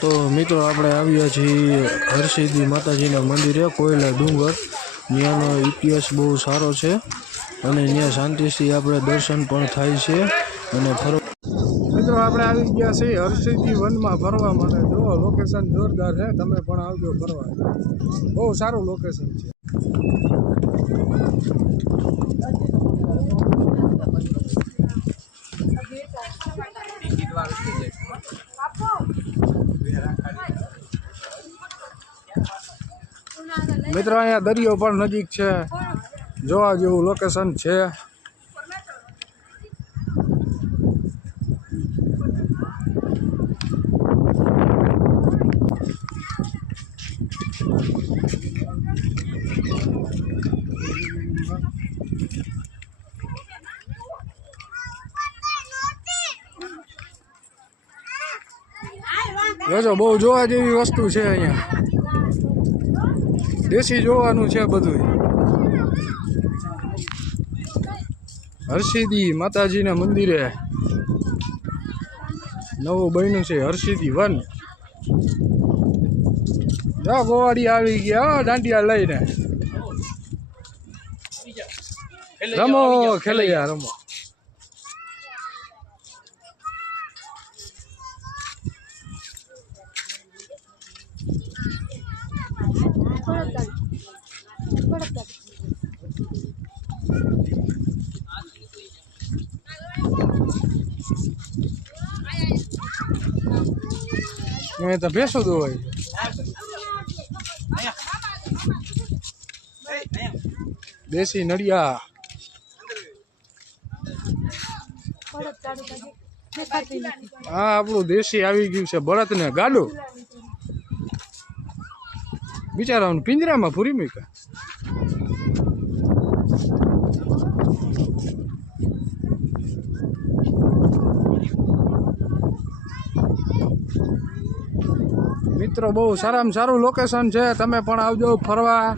તો મિત્રો આપણે આવ્યા છીએ હરસિદ્ધિ માતાજીના મંદિરે કોયલા ડુંગર. ત્યાંનો ઇતિહાસ બહુ સારો છે અને ત્યાં શાંતિથી આપણે દર્શન પણ થાય છે અને મિત્રો આપણે આવી ગયા છીએ હરસિદ્ધિ વનમાં ફરવા માટે. જો લોકેશન જોરદાર છે, તમે પણ આવજો ફરવા. બહુ સારું લોકેશન છે. મિત્રો અહીંયા દરિયો પણ નજીક છે, જોવા જેવું લોકેશન છે. જોજો બહુ જોવા જેવી વસ્તુ છે અહીંયા. દેશી જોવાનું છે બધું. હરસિદ્ધિ માતાજીના મંદિરે નવું બન્યું છે હરસિદ્ધિ વન. ગોવાડી આવી ગયા દાંડિયા લઈને. રમો ખેલૈયા રમો. મેં તો ભેંસો દોવાય. દેશી નડિયા. હા આપણું દેશી આવી ગયું છે બળદ ને ગાડું. બિચારાઓને પિંજરામાં પૂરી મૂક્યા. મિત્રો બહુ સારામાં સારું લોકેશન છે, તમે પણ આવજો ફરવા.